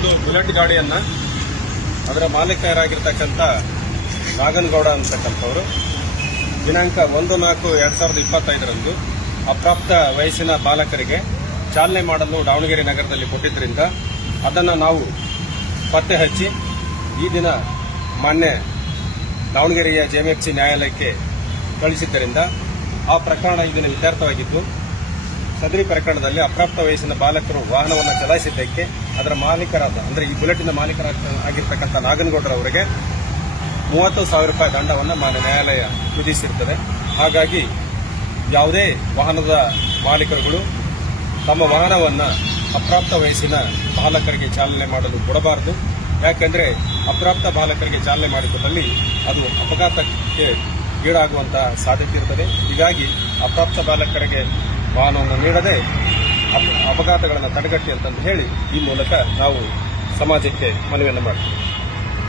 ಒಂದು ಬುಲೆಟ್ ಗಾಡಿಯನ್ನ ಅದರ ಮಾಲೀಕರಾಗಿರ್ತಕ್ಕಂಥ ನಾಗನಗೌಡ ಅಂತಕ್ಕಂಥವರು ದಿನಾಂಕ 1/4/2025 ಅಪ್ರಾಪ್ತ ವಯಸ್ಸಿನ ಬಾಲಕರಿಗೆ ಚಾಲನೆ ಮಾಡಲು ದಾವಣಗೆರೆ ನಗರದಲ್ಲಿ ಕೊಟ್ಟಿದ್ದರಿಂದ ಅದನ್ನು ನಾವು ಪತ್ತೆ ಹಚ್ಚಿ ಈ ದಿನ ಮಾನ್ಯ ದಾವಣಗೆರೆಯ ಜೆಎಂಎಫ್ಸಿ ನ್ಯಾಯಾಲಯಕ್ಕೆ ಕಳಿಸಿದ್ದರಿಂದ ಆ ಪ್ರಕರಣ ಈ ದಿನ ಇತ್ಯರ್ಥವಾಗಿದ್ದು, ಸದರಿ ಪ್ರಕರಣದಲ್ಲಿ ಅಪ್ರಾಪ್ತ ವಯಸ್ಸಿನ ಬಾಲಕರು ವಾಹನವನ್ನು ಚಲಾಯಿಸಿದ್ದಕ್ಕೆ ಅದರ ಮಾಲೀಕರಾದ ಅಂದರೆ ಈ ಬುಲೆಟಿನ ಮಾಲೀಕರಾಗಿರ್ತಕ್ಕಂಥ ನಾಗನಗೌಡರವರಿಗೆ 30,000 ರೂಪಾಯಿ ದಂಡವನ್ನು ಮಾನ್ಯ ನ್ಯಾಯಾಲಯ ವಿಧಿಸಿರುತ್ತದೆ. ಹಾಗಾಗಿ ಯಾವುದೇ ವಾಹನದ ಮಾಲೀಕರುಗಳು ತಮ್ಮ ವಾಹನವನ್ನು ಅಪ್ರಾಪ್ತ ವಯಸ್ಸಿನ ಬಾಲಕರಿಗೆ ಚಾಲನೆ ಮಾಡಲು ಕೊಡಬಾರದು. ಯಾಕೆಂದರೆ ಅಪ್ರಾಪ್ತ ಬಾಲಕರಿಗೆ ಚಾಲನೆ ಮಾಡಿಕೊಟ್ಟಲ್ಲಿ ಅದು ಅಪಘಾತಕ್ಕೆ ಈಡಾಗುವಂತಹ ಸಾಧ್ಯತೆ ಇರುತ್ತದೆ. ಹೀಗಾಗಿ ಅಪ್ರಾಪ್ತ ಬಾಲಕರಿಗೆ ವಾಹನವನ್ನು ನೀಡದೆ ಅಪಘಾತಗಳನ್ನು ತಡೆಗಟ್ಟಿ ಅಂತಂದು ಹೇಳಿ ಈ ಮೂಲಕ ನಾವು ಸಮಾಜಕ್ಕೆ ಮನವಿಯನ್ನು ಮಾಡ್ತೀವಿ.